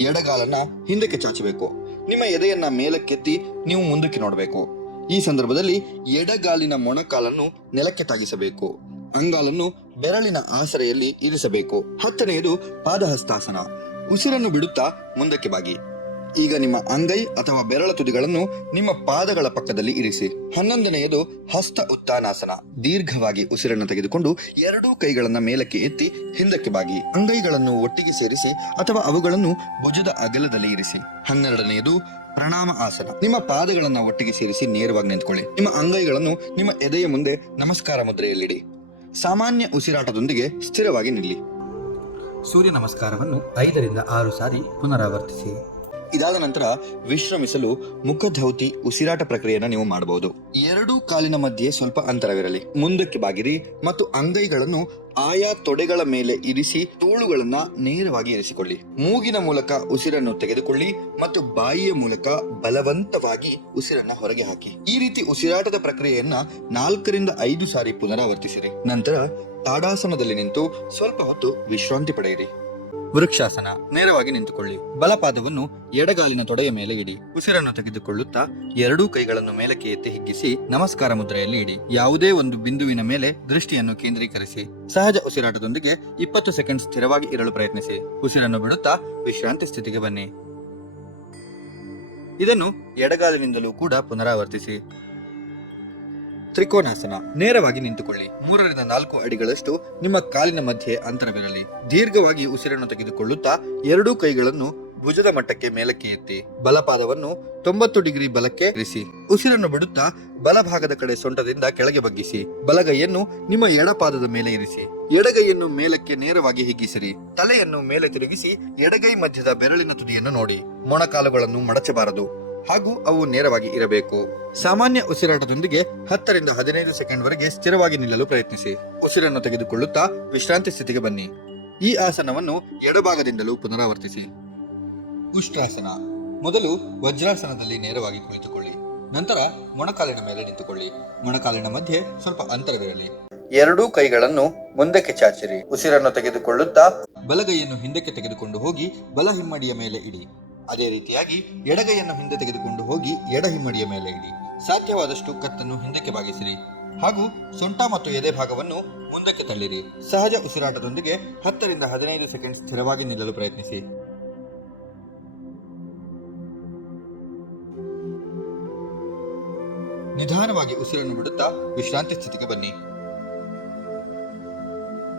ಎಡಗಾಲನ್ನ ಹಿಂದಕ್ಕೆ ಚಾಚಬೇಕು. ನಿಮ್ಮ ಎದೆಯನ್ನ ಮೇಲಕ್ಕೆತ್ತಿ ನೀವು ಮುಂದಕ್ಕೆ ನೋಡಬೇಕು. ಈ ಸಂದರ್ಭದಲ್ಲಿ ಎಡಗಾಲಿನ ಮೊಣಕಾಲನ್ನು ನೆಲಕ್ಕೆ ತಾಗಿಸಬೇಕು. ಅಂಗಾಲನ್ನು ಬೆರಳಿನ ಆಸರೆಯಲ್ಲಿ ಇರಿಸಬೇಕು. ಹತ್ತನೆಯದು ಪಾದಹಸ್ತಾಸನ. ಉಸಿರನ್ನು ಬಿಡುತ್ತಾ ಮುಂದಕ್ಕೆ ಬಾಗಿ. ಈಗ ನಿಮ್ಮ ಅಂಗೈ ಅಥವಾ ಬೆರಳ ತುದಿಗಳನ್ನು ನಿಮ್ಮ ಪಾದಗಳ ಪಕ್ಕದಲ್ಲಿ ಇರಿಸಿ. ಹನ್ನೊಂದನೆಯದು ಹಸ್ತ ಉತ್ತಾನಾಸನ ದೀರ್ಘವಾಗಿ ಉಸಿರನ್ನು ತೆಗೆದುಕೊಂಡು ಎರಡೂ ಕೈಗಳನ್ನು ಮೇಲಕ್ಕೆ ಎತ್ತಿ ಹಿಂದಕ್ಕೆ ಬಾಗಿ. ಅಂಗೈಗಳನ್ನು ಒಟ್ಟಿಗೆ ಸೇರಿಸಿ ಅಥವಾ ಅವುಗಳನ್ನು ಭುಜದ ಅಗಲದಲ್ಲಿ ಇರಿಸಿ. ಹನ್ನೆರಡನೆಯದು ಪ್ರಣಾಮ ಆಸನ. ನಿಮ್ಮ ಪಾದಗಳನ್ನು ಒಟ್ಟಿಗೆ ಸೇರಿಸಿ ನೇರವಾಗಿ ನಿಂತ್ಕೊಳ್ಳಿ. ನಿಮ್ಮ ಅಂಗೈಗಳನ್ನು ನಿಮ್ಮ ಎದೆಯ ಮುಂದೆ ನಮಸ್ಕಾರ ಮುದ್ರೆಯಲ್ಲಿಡಿ. ಸಾಮಾನ್ಯ ಉಸಿರಾಟದೊಂದಿಗೆ ಸ್ಥಿರವಾಗಿ ನಿಲ್ಲಿ. ಸೂರ್ಯ ನಮಸ್ಕಾರವನ್ನು ಐದರಿಂದ ಆರು ಸಾರಿ ಪುನರಾವರ್ತಿಸಿ. ಇದಾದ ನಂತರ ವಿಶ್ರಮಿಸಲು ಮುಖಧೌತಿ ಉಸಿರಾಟ ಪ್ರಕ್ರಿಯೆಯನ್ನು ನೀವು ಮಾಡಬಹುದು. ಎರಡೂ ಕಾಲಿನ ಮಧ್ಯೆ ಸ್ವಲ್ಪ ಅಂತರವಿರಲಿ. ಮುಂದಕ್ಕೆ ಬಾಗಿರಿ ಮತ್ತು ಅಂಗೈಗಳನ್ನು ಆಯಾ ತೊಡೆಗಳ ಮೇಲೆ ಇರಿಸಿ ತೋಳುಗಳನ್ನ ನೇರವಾಗಿ ಇರಿಸಿಕೊಳ್ಳಿ. ಮೂಗಿನ ಮೂಲಕ ಉಸಿರನ್ನು ತೆಗೆದುಕೊಳ್ಳಿ ಮತ್ತು ಬಾಯಿಯ ಮೂಲಕ ಬಲವಂತವಾಗಿ ಉಸಿರನ್ನ ಹೊರಗೆ ಹಾಕಿ. ಈ ರೀತಿ ಉಸಿರಾಟದ ಪ್ರಕ್ರಿಯೆಯನ್ನ ನಾಲ್ಕರಿಂದ ಐದು ಸಾರಿ ಪುನರಾವರ್ತಿಸಿರಿ. ನಂತರ ತಾಡಾಸನದಲ್ಲಿ ನಿಂತು ಸ್ವಲ್ಪ ಹೊತ್ತು ವಿಶ್ರಾಂತಿ ಪಡೆಯಿರಿ. ವೃಕ್ಷಾಸನ. ನೇರವಾಗಿ ನಿಂತುಕೊಳ್ಳಿ. ಬಲಪಾದವನ್ನು ಎಡಗಾಲಿನ ತೊಡೆಯ ಮೇಲೆ ಇಡಿ. ಉಸಿರನ್ನು ತೆಗೆದುಕೊಳ್ಳುತ್ತಾ ಎರಡೂ ಕೈಗಳನ್ನು ಮೇಲಕ್ಕೆ ಎತ್ತಿ ಹಿಗ್ಗಿಸಿ ನಮಸ್ಕಾರ ಮುದ್ರೆಯಲ್ಲಿ ಇಡಿ. ಯಾವುದೇ ಒಂದು ಬಿಂದುವಿನ ಮೇಲೆ ದೃಷ್ಟಿಯನ್ನು ಕೇಂದ್ರೀಕರಿಸಿ. ಸಹಜ ಉಸಿರಾಟದೊಂದಿಗೆ ಇಪ್ಪತ್ತು ಸೆಕೆಂಡ್ ಸ್ಥಿರವಾಗಿ ಇರಲು ಪ್ರಯತ್ನಿಸಿ. ಉಸಿರನ್ನು ಬಿಡುತ್ತಾ ವಿಶ್ರಾಂತಿ ಸ್ಥಿತಿಗೆ ಬನ್ನಿ. ಇದನ್ನು ಎಡಗಾಲಿನಿಂದಲೂ ಕೂಡ ಪುನರಾವರ್ತಿಸಿ. ತ್ರಿಕೋನಾಸನ, ನೇರವಾಗಿ ನಿಂತುಕೊಳ್ಳಿ. ಮೂರರಿಂದ ನಾಲ್ಕು ಅಡಿಗಳಷ್ಟು ನಿಮ್ಮ ಕಾಲಿನ ಮಧ್ಯೆ ಅಂತರವಿರಲಿ. ದೀರ್ಘವಾಗಿ ಉಸಿರನ್ನು ತೆಗೆದುಕೊಳ್ಳುತ್ತಾ ಎರಡೂ ಕೈಗಳನ್ನು ಭುಜದ ಮಟ್ಟಕ್ಕೆ ಮೇಲಕ್ಕೆ ಎತ್ತಿ, ಬಲಪಾದವನ್ನು ತೊಂಬತ್ತು ಡಿಗ್ರಿ ಬಲಕ್ಕೆ ಇರಿಸಿ. ಉಸಿರನ್ನು ಬಿಡುತ್ತಾ ಬಲಭಾಗದ ಕಡೆ ಸೊಂಟದಿಂದ ಕೆಳಗೆ ಬಗ್ಗಿಸಿ, ಬಲಗೈಯನ್ನು ನಿಮ್ಮ ಎಡಪಾದದ ಮೇಲೆ ಇರಿಸಿ. ಎಡಗೈಯನ್ನು ಮೇಲಕ್ಕೆ ನೇರವಾಗಿ ಹಿಗ್ಗಿಸಿರಿ. ತಲೆಯನ್ನು ಮೇಲೆ ತಿರುಗಿಸಿ ಎಡಗೈ ಮಧ್ಯದ ಬೆರಳಿನ ತುದಿಯನ್ನು ನೋಡಿ. ಮೊಣಕಾಲುಗಳನ್ನು ಮಡಚಬಾರದು. ಹಾಗೂ ಅವು ನೇರವಾಗಿ ಇರಬೇಕು. ಸಾಮಾನ್ಯ ಉಸಿರಾಟದೊಂದಿಗೆ ಹತ್ತರಿಂದ ಹದಿನೈದು ಸೆಕೆಂಡ್ ವರೆಗೆ ಸ್ಥಿರವಾಗಿ ನಿಲ್ಲಲು ಪ್ರಯತ್ನಿಸಿ. ಉಸಿರನ್ನು ತೆಗೆದುಕೊಳ್ಳುತ್ತಾ ವಿಶ್ರಾಂತಿ ಸ್ಥಿತಿಗೆ ಬನ್ನಿ. ಈ ಆಸನವನ್ನು ಎಡಭಾಗದಿಂದಲೂ ಪುನರಾವರ್ತಿಸಿ. ಉಷ್ಟ್ರಾಸನ. ಮೊದಲು ವಜ್ರಾಸನದಲ್ಲಿ ನೇರವಾಗಿ ಕುಳಿತುಕೊಳ್ಳಿ. ನಂತರ ಮೊಣಕಾಲಿನ ಮೇಲೆ ನಿಂತುಕೊಳ್ಳಿ. ಮೊಣಕಾಲಿನ ಮಧ್ಯೆ ಸ್ವಲ್ಪ ಅಂತರವಿರಲಿ. ಎರಡೂ ಕೈಗಳನ್ನು ಮುಂದಕ್ಕೆ ಚಾಚಿರಿ. ಉಸಿರನ್ನು ತೆಗೆದುಕೊಳ್ಳುತ್ತಾ ಬಲಗೈಯನ್ನು ಹಿಂದಕ್ಕೆ ತೆಗೆದುಕೊಂಡು ಹೋಗಿ ಬಲ ಹಿಮ್ಮಡಿಯ ಮೇಲೆ ಇಡಿ. ಅದೇ ರೀತಿಯಾಗಿ ಎಡಗೈಯನ್ನು ಹಿಂದೆ ತೆಗೆದುಕೊಂಡು ಹೋಗಿ ಎಡ ಹಿಮ್ಮಡಿಯ ಮೇಲೆ ಇಡಿ. ಸಾಧ್ಯವಾದಷ್ಟು ಕತ್ತನ್ನು ಹಿಂದಕ್ಕೆ ಬಾಗಿಸಿರಿ. ಹಾಗೂ ಸೊಂಟ ಮತ್ತು ಎದೆ ಭಾಗವನ್ನು ಮುಂದಕ್ಕೆ ತಳ್ಳಿರಿ. ಸಹಜ ಉಸಿರಾಟದೊಂದಿಗೆ ಹತ್ತರಿಂದ ಹದಿನೈದು ಸೆಕೆಂಡ್ ಸ್ಥಿರವಾಗಿ ನಿಲ್ಲಲು ಪ್ರಯತ್ನಿಸಿ. ನಿಧಾನವಾಗಿ ಉಸಿರನ್ನು ಬಿಡುತ್ತಾ ವಿಶ್ರಾಂತಿ ಸ್ಥಿತಿಗೆ ಬನ್ನಿ.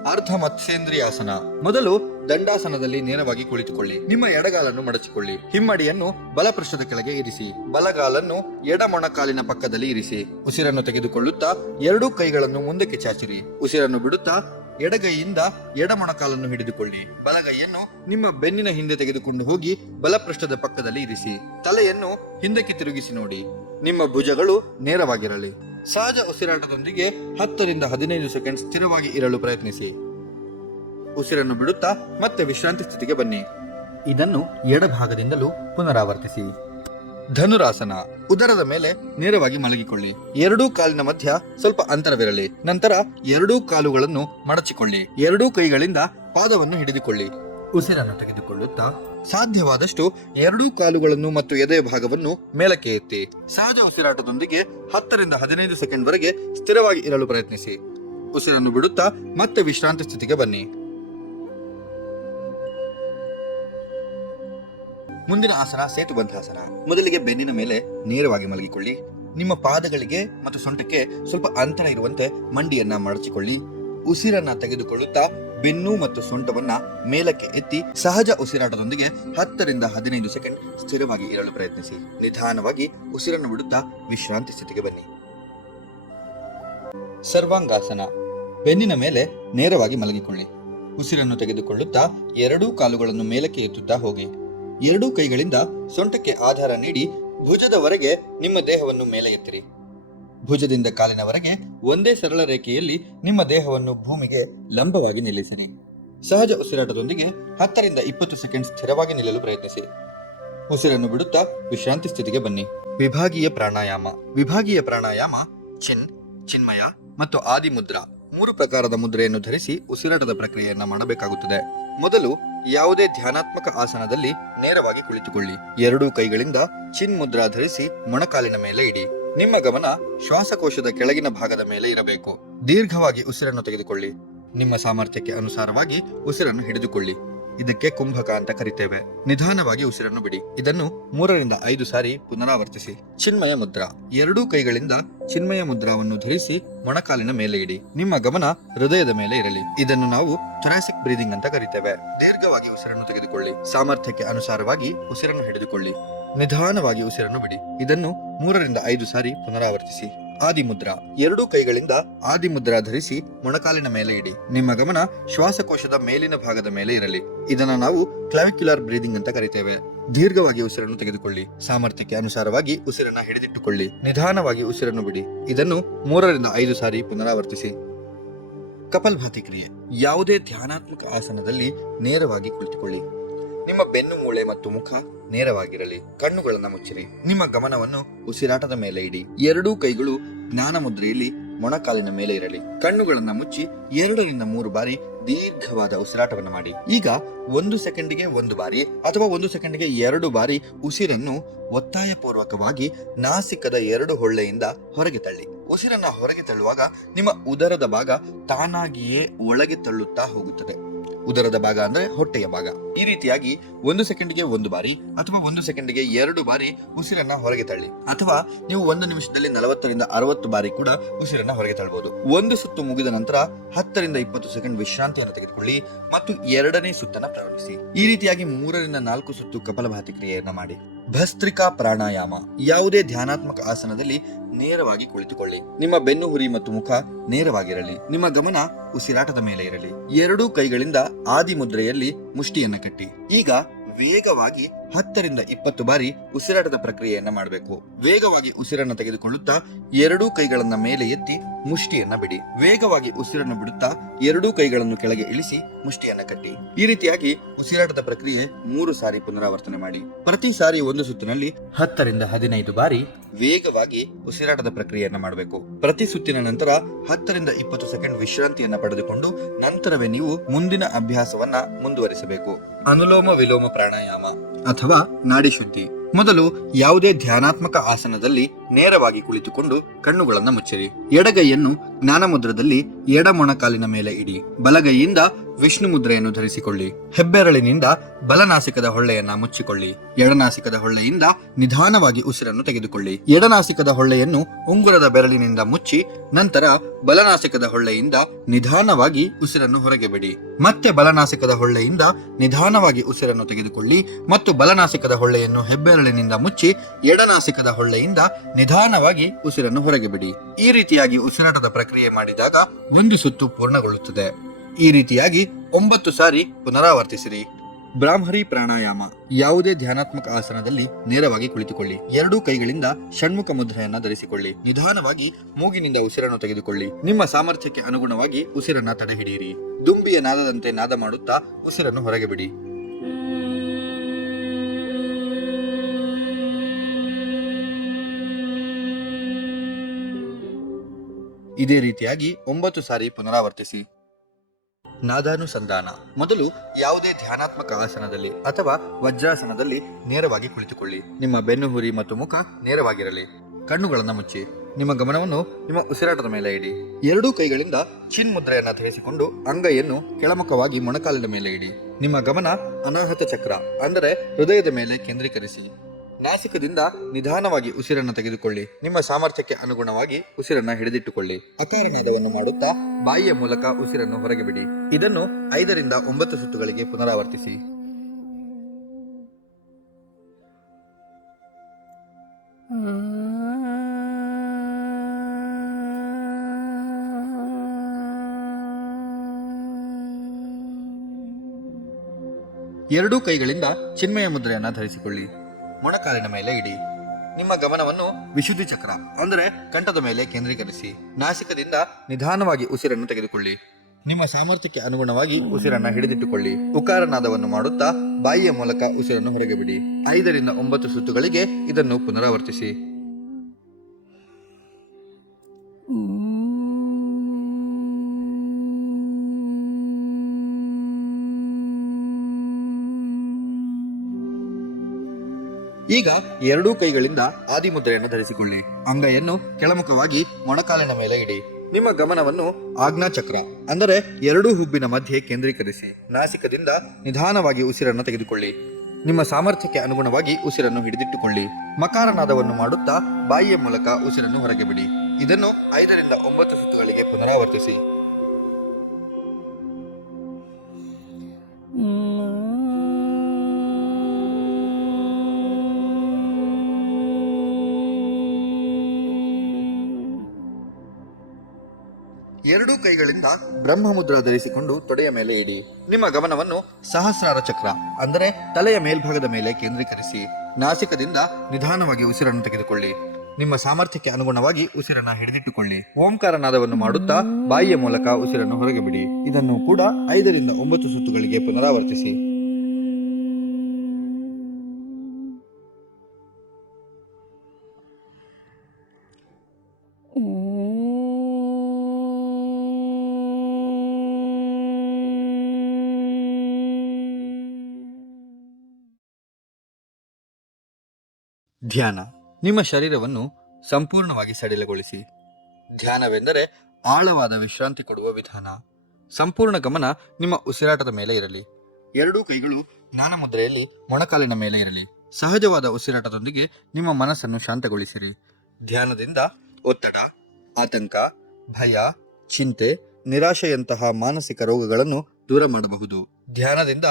ಅರ್ಧ ಮತ್ಸೇಂದ್ರಿಯಾಸನ ಮೊದಲು ದಂಡಾಸನದಲ್ಲಿ ನೇರವಾಗಿ ಕುಳಿತುಕೊಳ್ಳಿ. ನಿಮ್ಮ ಎಡಗಾಲನ್ನು ಮಡಚಿಕೊಳ್ಳಿ. ಹಿಮ್ಮಡಿಯನ್ನು ಬಲಪೃಷ್ಠದ ಕೆಳಗೆ ಇರಿಸಿ. ಬಲಗಾಲನ್ನು ಎಡ ಮೊಣಕಾಲಿನ ಪಕ್ಕದಲ್ಲಿ ಇರಿಸಿ. ಉಸಿರನ್ನು ತೆಗೆದುಕೊಳ್ಳುತ್ತಾ ಎರಡೂ ಕೈಗಳನ್ನು ಮುಂದಕ್ಕೆ ಚಾಚಿರಿ. ಉಸಿರನ್ನು ಬಿಡುತ್ತಾ ಎಡಗೈಯಿಂದ ಎಡ ಮೊಣಕಾಲನ್ನು ಹಿಡಿದುಕೊಳ್ಳಿ. ಬಲಗೈಯನ್ನು ನಿಮ್ಮ ಬೆನ್ನಿನ ಹಿಂದೆ ತೆಗೆದುಕೊಂಡು ಹೋಗಿ ಬಲಪೃಷ್ಠದ ಪಕ್ಕದಲ್ಲಿ ಇರಿಸಿ. ತಲೆಯನ್ನು ಹಿಂದಕ್ಕೆ ತಿರುಗಿಸಿ ನೋಡಿ. ನಿಮ್ಮ ಭುಜಗಳು ನೇರವಾಗಿರಲಿ. ಸಹಜ ಉಸಿರಾಟದೊಂದಿಗೆ ಹತ್ತರಿಂದ ಹದಿನೈದು ಸೆಕೆಂಡ್ ಸ್ಥಿರವಾಗಿ ಇರಲು ಪ್ರಯತ್ನಿಸಿ. ಉಸಿರನ್ನು ಬಿಡುತ್ತಾ ಮತ್ತೆ ವಿಶ್ರಾಂತಿ ಸ್ಥಿತಿಗೆ ಬನ್ನಿ. ಇದನ್ನು ಎಡಭಾಗದಿಂದಲೂ ಪುನರಾವರ್ತಿಸಿ. ಧನುರಾಸನ, ಉದರದ ಮೇಲೆ ನೇರವಾಗಿ ಮಲಗಿಕೊಳ್ಳಿ. ಎರಡೂ ಕಾಲಿನ ಮಧ್ಯ ಸ್ವಲ್ಪ ಅಂತರವಿರಲಿ. ನಂತರ ಎರಡೂ ಕಾಲುಗಳನ್ನು ಮಡಚಿಕೊಳ್ಳಿ. ಎರಡೂ ಕೈಗಳಿಂದ ಪಾದವನ್ನು ಹಿಡಿದುಕೊಳ್ಳಿ. ಉಸಿರನ್ನು ತೆಗೆದುಕೊಳ್ಳುತ್ತಾ ಸಾಧ್ಯವಾದಷ್ಟು ಎರಡೂ ಕಾಲುಗಳನ್ನು ಮತ್ತು ಎದೆ ಭಾಗವನ್ನು ಮೇಲಕ್ಕೆ ಎತ್ತಿ. ಸಹಜ ಉಸಿರಾಟದೊಂದಿಗೆ ಹತ್ತರಿಂದ ಹದಿನೈದು ಸೆಕೆಂಡ್ ವರೆಗೆ ಸ್ಥಿರವಾಗಿ ಇರಲು ಪ್ರಯತ್ನಿಸಿ. ಉಸಿರನ್ನು ಬಿಡುತ್ತಾ ಮತ್ತೆ ವಿಶ್ರಾಂತಿ ಸ್ಥಿತಿಗೆ ಬನ್ನಿ. ಮುಂದಿನ ಆಸನ ಸೇತುಬಂಧಾಸನ ಮೊದಲಿಗೆ ಬೆನ್ನಿನ ಮೇಲೆ ನೇರವಾಗಿ ಮಲಗಿಕೊಳ್ಳಿ. ನಿಮ್ಮ ಪಾದಗಳಿಗೆ ಮತ್ತು ಸೊಂಟಕ್ಕೆ ಸ್ವಲ್ಪ ಅಂತರ ಇರುವಂತೆ ಮಂಡಿಯನ್ನ ಮಡಚಿಕೊಳ್ಳಿ. ಉಸಿರನ್ನ ತೆಗೆದುಕೊಳ್ಳುತ್ತಾ ಬೆನ್ನು ಮತ್ತು ಸೊಂಟವನ್ನ ಮೇಲಕ್ಕೆ ಎತ್ತಿ ಸಹಜ ಉಸಿರಾಟದೊಂದಿಗೆ ಹತ್ತರಿಂದ ಹದಿನೈದು ಸೆಕೆಂಡ್ ಸ್ಥಿರವಾಗಿ ಇರಲು ಪ್ರಯತ್ನಿಸಿ. ನಿಧಾನವಾಗಿ ಉಸಿರನ್ನು ಬಿಡುತ್ತಾ ವಿಶ್ರಾಂತಿ ಸ್ಥಿತಿಗೆ ಬನ್ನಿ. ಸರ್ವಾಂಗಾಸನ. ಬೆನ್ನಿನ ಮೇಲೆ ನೇರವಾಗಿ ಮಲಗಿಕೊಳ್ಳಿ. ಉಸಿರನ್ನು ತೆಗೆದುಕೊಳ್ಳುತ್ತಾ ಎರಡೂ ಕಾಲುಗಳನ್ನು ಮೇಲಕ್ಕೆ ಎತ್ತುತ್ತಾ ಹೋಗಿ. ಎರಡೂ ಕೈಗಳಿಂದ ಸೊಂಟಕ್ಕೆ ಆಧಾರ ನೀಡಿ ಭುಜದವರೆಗೆ ನಿಮ್ಮ ದೇಹವನ್ನು ಮೇಲೆ ಎತ್ತಿರಿ. ಭುಜದಿಂದ ಕಾಲಿನವರೆಗೆ ಒಂದೇ ಸರಳ ರೇಖೆಯಲ್ಲಿ ನಿಮ್ಮ ದೇಹವನ್ನು ಭೂಮಿಗೆ ಲಂಬವಾಗಿ ನಿಲ್ಲಿಸಿರಿ ಸಹಜ ಉಸಿರಾಟದೊಂದಿಗೆ ಹತ್ತರಿಂದ ಇಪ್ಪತ್ತು ಸೆಕೆಂಡ್ ಸ್ಥಿರವಾಗಿ ನಿಲ್ಲಲು ಪ್ರಯತ್ನಿಸಿ. ಉಸಿರನ್ನು ಬಿಡುತ್ತಾ ವಿಶ್ರಾಂತಿ ಸ್ಥಿತಿಗೆ ಬನ್ನಿ. ವಿಭಾಗೀಯ ಪ್ರಾಣಾಯಾಮ. ವಿಭಾಗೀಯ ಪ್ರಾಣಾಯಾಮ, ಚಿನ್, ಚಿನ್ಮಯ ಮತ್ತು ಆದಿ ಮುದ್ರಾ ಮೂರು ಪ್ರಕಾರದ ಮುದ್ರೆಯನ್ನು ಧರಿಸಿ ಉಸಿರಾಟದ ಪ್ರಕ್ರಿಯೆಯನ್ನು ಮಾಡಬೇಕಾಗುತ್ತದೆ. ಮೊದಲು ಯಾವುದೇ ಧ್ಯಾನಾತ್ಮಕ ಆಸನದಲ್ಲಿ ನೇರವಾಗಿ ಕುಳಿತುಕೊಳ್ಳಿ. ಎರಡೂ ಕೈಗಳಿಂದ ಚಿನ್ ಮುದ್ರಾ ಧರಿಸಿ ಮೊಣಕಾಲಿನ ಮೇಲೆ ಇಡಿ. ನಿಮ್ಮ ಗಮನ ಶ್ವಾಸಕೋಶದ ಕೆಳಗಿನ ಭಾಗದ ಮೇಲೆ ಇರಬೇಕು. ದೀರ್ಘವಾಗಿ ಉಸಿರನ್ನು ತೆಗೆದುಕೊಳ್ಳಿ. ನಿಮ್ಮ ಸಾಮರ್ಥ್ಯಕ್ಕೆ ಅನುಸಾರವಾಗಿ ಉಸಿರನ್ನು ಹಿಡಿದುಕೊಳ್ಳಿ. ಇದಕ್ಕೆ ಕುಂಭಕ ಅಂತ ಕರಿತೇವೆ. ನಿಧಾನವಾಗಿ ಉಸಿರನ್ನು ಬಿಡಿ. ಇದನ್ನು ಮೂರರಿಂದ ಐದು ಸಾರಿ ಪುನರಾವರ್ತಿಸಿ. ಚಿನ್ಮಯ ಮುದ್ರಾ. ಎರಡೂ ಕೈಗಳಿಂದ ಚಿನ್ಮಯ ಮುದ್ರಾವನ್ನು ಧರಿಸಿ ಮೊಣಕಾಲಿನ ಮೇಲೆ ಇಡಿ. ನಿಮ್ಮ ಗಮನ ಹೃದಯದ ಮೇಲೆ ಇರಲಿ. ಇದನ್ನು ನಾವು ಥೊರಾಸಿಕ್ ಬ್ರೀದಿಂಗ್ ಅಂತ ಕರಿತೇವೆ. ದೀರ್ಘವಾಗಿ ಉಸಿರನ್ನು ತೆಗೆದುಕೊಳ್ಳಿ. ಸಾಮರ್ಥ್ಯಕ್ಕೆ ಅನುಸಾರವಾಗಿ ಉಸಿರನ್ನು ಹಿಡಿದುಕೊಳ್ಳಿ. ನಿಧಾನವಾಗಿ ಉಸಿರನ್ನು ಬಿಡಿ. ಇದನ್ನು ಮೂರರಿಂದ ಐದು ಸಾರಿ ಪುನರಾವರ್ತಿಸಿ. ಆದಿಮುದ್ರಾ. ಎರಡೂ ಕೈಗಳಿಂದ ಆದಿಮುದ್ರಾ ಧರಿಸಿ ಮೊಣಕಾಲಿನ ಮೇಲೆ ಇಡಿ. ನಿಮ್ಮ ಗಮನ ಶ್ವಾಸಕೋಶದ ಮೇಲಿನ ಭಾಗದ ಮೇಲೆ ಇರಲಿ. ಇದನ್ನು ನಾವು ಕ್ಲಾವಿಕ್ಯುಲರ್ ಬ್ರೀದಿಂಗ್ ಅಂತ ಕರಿತೇವೆ. ದೀರ್ಘವಾಗಿ ಉಸಿರನ್ನು ತೆಗೆದುಕೊಳ್ಳಿ. ಸಾಮರ್ಥ್ಯಕ್ಕೆ ಅನುಸಾರವಾಗಿ ಉಸಿರನ್ನ ಹಿಡಿದಿಟ್ಟುಕೊಳ್ಳಿ. ನಿಧಾನವಾಗಿ ಉಸಿರನ್ನು ಬಿಡಿ. ಇದನ್ನು ಮೂರರಿಂದ ಐದು ಸಾರಿ ಪುನರಾವರ್ತಿಸಿ. ಕಪಲ್ಭಾತಿ ಕ್ರಿಯೆ. ಯಾವುದೇ ಧ್ಯಾನಾತ್ಮಕ ಆಸನದಲ್ಲಿ ನೇರವಾಗಿ ಕುಳಿತುಕೊಳ್ಳಿ. ನಿಮ್ಮ ಬೆನ್ನು ಮೂಳೆ ಮತ್ತು ಮುಖ ನೇರವಾಗಿರಲಿ, ಕಣ್ಣುಗಳನ್ನು ಮುಚ್ಚಿರಿ. ನಿಮ್ಮ ಗಮನವನ್ನು ಉಸಿರಾಟದ ಮೇಲೆ ಇಡಿ. ಎರಡೂ ಕೈಗಳು ಜ್ಞಾನ ಮುದ್ರೆಯಲ್ಲಿ ಮೊಣಕಾಲಿನ ಮೇಲೆ ಇರಲಿ. ಕಣ್ಣುಗಳನ್ನು ಮುಚ್ಚಿ ಎರಡರಿಂದ ಮೂರು ಬಾರಿ ದೀರ್ಘವಾದ ಉಸಿರಾಟವನ್ನು ಮಾಡಿ. ಈಗ ಒಂದು ಸೆಕೆಂಡಿಗೆ ಒಂದು ಬಾರಿ ಅಥವಾ ಒಂದು ಸೆಕೆಂಡಿಗೆ ಎರಡು ಬಾರಿ ಉಸಿರನ್ನು ಒತ್ತಾಯಪೂರ್ವಕವಾಗಿ ನಾಸಿಕದ ಎರಡು ಹೊಳ್ಳೆಯಿಂದ ಹೊರಗೆ ತಳ್ಳಿ. ಉಸಿರನ್ನ ಹೊರಗೆ ತಳ್ಳುವಾಗ ನಿಮ್ಮ ಉದರದ ಭಾಗ ತಾನಾಗಿಯೇ ಒಳಗೆ ತಳ್ಳುತ್ತಾ ಹೋಗುತ್ತದೆ. ಉದರದ ಭಾಗ ಅಂದ್ರೆ ಹೊಟ್ಟೆಯ ಭಾಗ. ಈ ರೀತಿಯಾಗಿ ಒಂದು ಸೆಕೆಂಡ್ಗೆ ಒಂದು ಬಾರಿ ಅಥವಾ ಒಂದು ಸೆಕೆಂಡ್ಗೆ ಎರಡು ಬಾರಿ ಉಸಿರನ್ನ ಹೊರಗೆ ತಳ್ಳಿ. ಅಥವಾ ನೀವು ಒಂದು ನಿಮಿಷದಲ್ಲಿ ನಲವತ್ತರಿಂದ ಅರವತ್ತು ಬಾರಿ ಕೂಡ ಉಸಿರನ್ನ ಹೊರಗೆ ತಳ್ಳಬಹುದು ಒಂದು ಸುತ್ತು ಮುಗಿದ ನಂತರ ಹತ್ತರಿಂದ ಇಪ್ಪತ್ತು ಸೆಕೆಂಡ್ ವಿಶ್ರಾಂತಿಯನ್ನು ತೆಗೆದುಕೊಳ್ಳಿ ಮತ್ತು ಎರಡನೇ ಸುತ್ತನ್ನ ಪ್ರಾರಂಭಿಸಿ. ಈ ರೀತಿಯಾಗಿ ಮೂರರಿಂದ ನಾಲ್ಕು ಸುತ್ತು ಕಪಲಭಾತಿ ಕ್ರಿಯೆಯನ್ನ ಮಾಡಿ. ಭಸ್ತ್ರಿಕಾ ಪ್ರಾಣಾಯಾಮ. ಯಾವುದೇ ಧ್ಯಾನಾತ್ಮಕ ಆಸನದಲ್ಲಿ ನೇರವಾಗಿ ಕುಳಿತುಕೊಳ್ಳಿ. ನಿಮ್ಮ ಬೆನ್ನು ಹುರಿ ಮತ್ತು ಮುಖ ನೇರವಾಗಿರಲಿ. ನಿಮ್ಮ ಗಮನ ಉಸಿರಾಟದ ಮೇಲೆ ಇರಲಿ. ಎರಡೂ ಕೈಗಳಿಂದ ಆದಿ ಮುದ್ರೆಯಲ್ಲಿ ಮುಷ್ಟಿಯನ್ನು ಕಟ್ಟಿ. ಈಗ ವೇಗವಾಗಿ ಹತ್ತರಿಂದ ಇಪ್ಪತ್ತು ಬಾರಿ ಉಸಿರಾಟದ ಪ್ರಕ್ರಿಯೆಯನ್ನ ಮಾಡಬೇಕು. ವೇಗವಾಗಿ ಉಸಿರನ್ನು ತೆಗೆದುಕೊಳ್ಳುತ್ತಾ ಎರಡೂ ಕೈಗಳನ್ನ ಮೇಲೆ ಎತ್ತಿ ಮುಷ್ಟಿಯನ್ನ ಬಿಡಿ. ವೇಗವಾಗಿ ಉಸಿರನ್ನು ಬಿಡುತ್ತಾ ಎರಡೂ ಕೈಗಳನ್ನು ಕೆಳಗೆ ಇಳಿಸಿ ಮುಷ್ಟಿಯನ್ನ ಕಟ್ಟಿ. ಈ ರೀತಿಯಾಗಿ ಉಸಿರಾಟದ ಪ್ರಕ್ರಿಯೆ ಮೂರು ಸಾರಿ ಪುನರಾವರ್ತನೆ ಮಾಡಿ. ಪ್ರತಿ ಸಾರಿ ಒಂದು ಸುತ್ತಿನಲ್ಲಿ ಹತ್ತರಿಂದ ಹದಿನೈದು ಬಾರಿ ವೇಗವಾಗಿ ಉಸಿರಾಟದ ಪ್ರಕ್ರಿಯೆಯನ್ನ ಮಾಡಬೇಕು. ಪ್ರತಿ ಸುತ್ತಿನ ನಂತರ ಹತ್ತರಿಂದ ಇಪ್ಪತ್ತು ಸೆಕೆಂಡ್ ವಿಶ್ರಾಂತಿಯನ್ನ ಪಡೆದುಕೊಂಡು ನಂತರವೇ ನೀವು ಮುಂದಿನ ಅಭ್ಯಾಸವನ್ನ ಮುಂದುವರಿಸಬೇಕು. ಅನುಲೋಮ ವಿಲೋಮ ಪ್ರಾಣಾಯಾಮ. ಅಥವಾ ನಾಡಿ ಶುದ್ಧಿ ಮೊದಲು ಯಾವುದೇ ಧ್ಯಾನಾತ್ಮಕ ಆಸನದಲ್ಲಿ ನೇರವಾಗಿ ಕುಳಿತುಕೊಂಡು ಕಣ್ಣುಗಳನ್ನು ಮುಚ್ಚಿರಿ. ಎಡಗೈಯನ್ನು ಜ್ಞಾನ ಮುದ್ರದಲ್ಲಿ ಎಡ ಮೊಣಕಾಲಿನ ಮೇಲೆ ಇಡಿ. ಬಲಗೈಯಿಂದ ವಿಷ್ಣು ಮುದ್ರೆಯನ್ನು ಧರಿಸಿಕೊಳ್ಳಿ. ಹೆಬ್ಬೆರಳಿನಿಂದ ಬಲನಾಸಿಕದ ಹೊಳ್ಳೆಯನ್ನ ಮುಚ್ಚಿಕೊಳ್ಳಿ. ಎಡನಾಸಿಕದ ಹೊಳ್ಳೆಯಿಂದ ನಿಧಾನವಾಗಿ ಉಸಿರನ್ನು ತೆಗೆದುಕೊಳ್ಳಿ. ಎಡನಾಸಿಕದ ಹೊಳ್ಳೆಯನ್ನು ಉಂಗುರದ ಬೆರಳಿನಿಂದ ಮುಚ್ಚಿ, ನಂತರ ಬಲನಾಸಿಕದ ಹೊಳ್ಳೆಯಿಂದ ನಿಧಾನವಾಗಿ ಉಸಿರನ್ನು ಹೊರಗೆ ಬಿಡಿ. ಮತ್ತೆ ಬಲನಾಸಿಕದ ಹೊಳ್ಳೆಯಿಂದ ನಿಧಾನವಾಗಿ ಉಸಿರನ್ನು ತೆಗೆದುಕೊಳ್ಳಿ ಮತ್ತು ಬಲನಾಸಿಕದ ಹೊಳ್ಳೆಯನ್ನು ಹೆಬ್ಬೆರಳಿನಿಂದ ಮುಚ್ಚಿ ಎಡನಾಸಿಕದ ಹೊಳ್ಳೆಯಿಂದ ನಿಧಾನವಾಗಿ ಉಸಿರನ್ನು ಹೊರಗೆ ಬಿಡಿ. ಈ ರೀತಿಯಾಗಿ ಉಸಿರಾಟದ ಪ್ರಕ್ರಿಯೆ ಮಾಡಿದಾಗ ಒಂದು ಸುತ್ತು ಪೂರ್ಣಗೊಳ್ಳುತ್ತದೆ. ಈ ರೀತಿಯಾಗಿ ಒಂಬತ್ತು ಸಾರಿ ಪುನರಾವರ್ತಿಸಿರಿ. ಬ್ರಾಹ್ಮರಿ ಪ್ರಾಣಾಯಾಮ. ಯಾವುದೇ ಧ್ಯಾನಾತ್ಮಕ ಆಸನದಲ್ಲಿ ನೇರವಾಗಿ ಕುಳಿತುಕೊಳ್ಳಿ. ಎರಡೂ ಕೈಗಳಿಂದ ಷಣ್ಮುಖ ಮುದ್ರೆಯನ್ನ ಧರಿಸಿಕೊಳ್ಳಿ. ನಿಧಾನವಾಗಿ ಮೂಗಿನಿಂದ ಉಸಿರನ್ನು ತೆಗೆದುಕೊಳ್ಳಿ. ನಿಮ್ಮ ಸಾಮರ್ಥ್ಯಕ್ಕೆ ಅನುಗುಣವಾಗಿ ಉಸಿರನ್ನ ತಡೆಹಿಡಿಯಿರಿ. ದುಂಬಿಯ ನಾದದಂತೆ ನಾದ ಮಾಡುತ್ತಾ ಉಸಿರನ್ನು ಹೊರಗೆ ಬಿಡಿ. ಇದೇ ರೀತಿಯಾಗಿ ಒಂಬತ್ತು ಸಾರಿ ಪುನರಾವರ್ತಿಸಿ. ನಾದಾನುಸಂಧಾನ. ಮೊದಲು ಯಾವುದೇ ಧ್ಯಾನಾತ್ಮಕ ಆಸನದಲ್ಲಿ ಅಥವಾ ವಜ್ರಾಸನದಲ್ಲಿ ನೇರವಾಗಿ ಕುಳಿತುಕೊಳ್ಳಿ. ನಿಮ್ಮ ಬೆನ್ನುಹುರಿ ಮತ್ತು ಮುಖ ನೇರವಾಗಿರಲಿ. ಕಣ್ಣುಗಳನ್ನು ಮುಚ್ಚಿ. ನಿಮ್ಮ ಗಮನವನ್ನು ನಿಮ್ಮ ಉಸಿರಾಟದ ಮೇಲೆ ಇಡಿ. ಎರಡೂ ಕೈಗಳಿಂದ ಚಿನ್ ಮುದ್ರೆಯನ್ನು ಧರಿಸಿಕೊಂಡು ಅಂಗೈಯನ್ನು ಕೆಳಮುಖವಾಗಿ ಮೊಣಕಾಲಿನ ಮೇಲೆ ಇಡಿ. ನಿಮ್ಮ ಗಮನ ಅನಾಹತ ಚಕ್ರ, ಅಂದರೆ ಹೃದಯದ ಮೇಲೆ ಕೇಂದ್ರೀಕರಿಸಿ. ನಾಸಿಕದಿಂದ ನಿಧಾನವಾಗಿ ಉಸಿರನ್ನು ತೆಗೆದುಕೊಳ್ಳಿ. ನಿಮ್ಮ ಸಾಮರ್ಥ್ಯಕ್ಕೆ ಅನುಗುಣವಾಗಿ ಉಸಿರನ್ನು ಹಿಡಿದಿಟ್ಟುಕೊಳ್ಳಿ. ಅಕಾರಣದವನ್ನು ಮಾಡುತ್ತಾ ಬಾಯಿಯ ಮೂಲಕ ಉಸಿರನ್ನು ಹೊರಗೆ ಬಿಡಿ. ಇದನ್ನು ಐದರಿಂದ ಒಂಬತ್ತು ಸುತ್ತುಗಳಿಗೆ ಪುನರಾವರ್ತಿಸಿ. ಎರಡೂ ಕೈಗಳಿಂದ ಚಿನ್ಮಯ ಮುದ್ರೆಯನ್ನು ಧರಿಸಿಕೊಳ್ಳಿ. ಮೊಣಕಾಲಿನ ಮೇಲೆ ಇಡಿ. ನಿಮ್ಮ ಗಮನವನ್ನು ವಿಶುದ್ಧಿ ಚಕ್ರ, ಅಂದರೆ ಕಂಠದ ಮೇಲೆ ಕೇಂದ್ರೀಕರಿಸಿ ನಾಸಿಕದಿಂದ ನಿಧಾನವಾಗಿ ಉಸಿರನ್ನು ತೆಗೆದುಕೊಳ್ಳಿ. ನಿಮ್ಮ ಸಾಮರ್ಥ್ಯಕ್ಕೆ ಅನುಗುಣವಾಗಿ ಉಸಿರನ್ನ ಹಿಡಿದಿಟ್ಟುಕೊಳ್ಳಿ. ಉಕಾರನಾದವನ್ನು ಮಾಡುತ್ತಾ ಬಾಯಿಯ ಮೂಲಕ ಉಸಿರನ್ನು ಹೊರಗೆ ಬಿಡಿ. ಐದರಿಂದ ಒಂಬತ್ತು ಸುತ್ತುಗಳಿಗೆ ಇದನ್ನು ಪುನರಾವರ್ತಿಸಿ. ಈಗ ಎರಡೂ ಕೈಗಳಿಂದ ಆದಿಮುದ್ರೆಯನ್ನು ಧರಿಸಿಕೊಳ್ಳಿ. ಅಂಗೈಯನ್ನು ಕೆಳಮುಖವಾಗಿ ಮೊಣಕಾಲಿನ ಮೇಲೆ ಇಡಿ. ನಿಮ್ಮ ಗಮನವನ್ನು ಆಜ್ಞಾ ಚಕ್ರ ಅಂದರೆ ಎರಡೂ ಹುಬ್ಬಿನ ಮಧ್ಯೆ ಕೇಂದ್ರೀಕರಿಸಿ. ನಾಸಿಕದಿಂದ ನಿಧಾನವಾಗಿ ಉಸಿರನ್ನು ತೆಗೆದುಕೊಳ್ಳಿ. ನಿಮ್ಮ ಸಾಮರ್ಥ್ಯಕ್ಕೆ ಅನುಗುಣವಾಗಿ ಉಸಿರನ್ನು ಹಿಡಿದಿಟ್ಟುಕೊಳ್ಳಿ. ಮಕಾರನಾದವನ್ನು ಮಾಡುತ್ತಾ ಬಾಯಿಯ ಮೂಲಕ ಉಸಿರನ್ನು ಹೊರಗೆ ಬಿಡಿ. ಇದನ್ನು ಐದರಿಂದ ಒಂಬತ್ತು ಸುತ್ತುಗಳಿಗೆ ಪುನರಾವರ್ತಿಸಿ. ಎರಡೂ ಕೈಗಳಿಂದ ಬ್ರಹ್ಮಮುದ್ರ ಧರಿಸಿಕೊಂಡು ತೊಡೆಯ ಮೇಲೆ ಇಡಿ. ನಿಮ್ಮ ಗಮನವನ್ನು ಸಹಸ್ರಾರ ಚಕ್ರ ಅಂದರೆ ತಲೆಯ ಮೇಲ್ಭಾಗದ ಮೇಲೆ ಕೇಂದ್ರೀಕರಿಸಿ. ನಾಸಿಕದಿಂದ ನಿಧಾನವಾಗಿ ಉಸಿರನ್ನು ತೆಗೆದುಕೊಳ್ಳಿ. ನಿಮ್ಮ ಸಾಮರ್ಥ್ಯಕ್ಕೆ ಅನುಗುಣವಾಗಿ ಉಸಿರನ್ನ ಹಿಡಿದಿಟ್ಟುಕೊಳ್ಳಿ. ಓಂಕಾರ ನಾದವನ್ನು ಮಾಡುತ್ತಾ ಬಾಯಿಯ ಮೂಲಕ ಉಸಿರನ್ನು ಹೊರಗೆ ಬಿಡಿ. ಇದನ್ನು ಕೂಡ ಐದರಿಂದ ಒಂಬತ್ತು ಸುತ್ತುಗಳಿಗೆ ಪುನರಾವರ್ತಿಸಿ. ಧ್ಯಾನ. ನಿಮ್ಮ ಶರೀರವನ್ನು ಸಂಪೂರ್ಣವಾಗಿ ಸಡಿಲಗೊಳಿಸಿ. ಧ್ಯಾನವೆಂದರೆ ಆಳವಾದ ವಿಶ್ರಾಂತಿ ಕೊಡುವ ವಿಧಾನ. ಸಂಪೂರ್ಣ ಗಮನ ನಿಮ್ಮ ಉಸಿರಾಟದ ಮೇಲೆ ಇರಲಿ. ಎರಡೂ ಕೈಗಳು ಜ್ಞಾನ ಮುದ್ರೆಯಲ್ಲಿ ಮೊಣಕಾಲಿನ ಮೇಲೆ ಇರಲಿ. ಸಹಜವಾದ ಉಸಿರಾಟದೊಂದಿಗೆ ನಿಮ್ಮ ಮನಸ್ಸನ್ನು ಶಾಂತಗೊಳಿಸಿರಿ. ಧ್ಯಾನದಿಂದ ಒತ್ತಡ, ಆತಂಕ, ಭಯ, ಚಿಂತೆ, ನಿರಾಶೆಯಂತಹ ಮಾನಸಿಕ ರೋಗಗಳನ್ನು ದೂರ ಮಾಡಬಹುದು. ಧ್ಯಾನದಿಂದ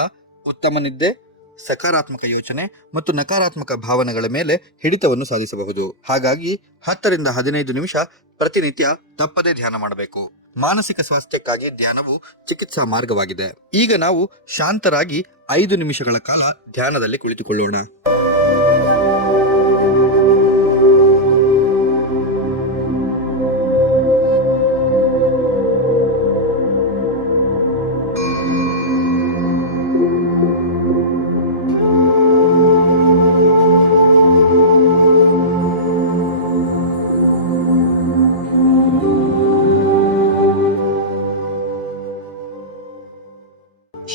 ಉತ್ತಮ ನಿದ್ದೆ ಸಕಾರಾತ್ಮಕ ಯೋಚನೆ ಮತ್ತು ನಕಾರಾತ್ಮಕ ಭಾವನೆಗಳ ಮೇಲೆ ಹಿಡಿತವನ್ನು ಸಾಧಿಸಬಹುದು. ಹಾಗಾಗಿ ಹತ್ತರಿಂದ ಹದಿನೈದು ನಿಮಿಷ ಪ್ರತಿನಿತ್ಯ ತಪ್ಪದೇ ಧ್ಯಾನ ಮಾಡಬೇಕು. ಮಾನಸಿಕ ಸ್ವಾಸ್ಥ್ಯಕ್ಕಾಗಿ ಧ್ಯಾನವು ಚಿಕಿತ್ಸಾ ಮಾರ್ಗವಾಗಿದೆ. ಈಗ ನಾವು ಶಾಂತರಾಗಿ ಐದು ನಿಮಿಷಗಳ ಕಾಲ ಧ್ಯಾನದಲ್ಲಿ ಕುಳಿತುಕೊಳ್ಳೋಣ.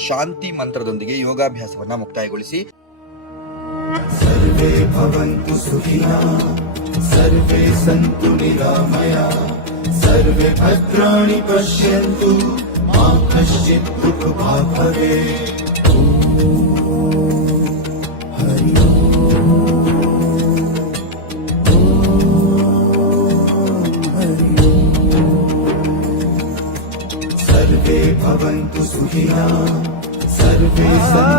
ಶಾಂತಿ ಮಂತ್ರದೊಂದಿಗೆ ಯೋಗಾಭ್ಯಾಸವನ್ನ ಮುಕ್ತಾಯಗೊಳಿಸಿ सर्वे भवन्तु सुखिनः सर्वे सन्तु निरामया सर्वे भद्राणि vida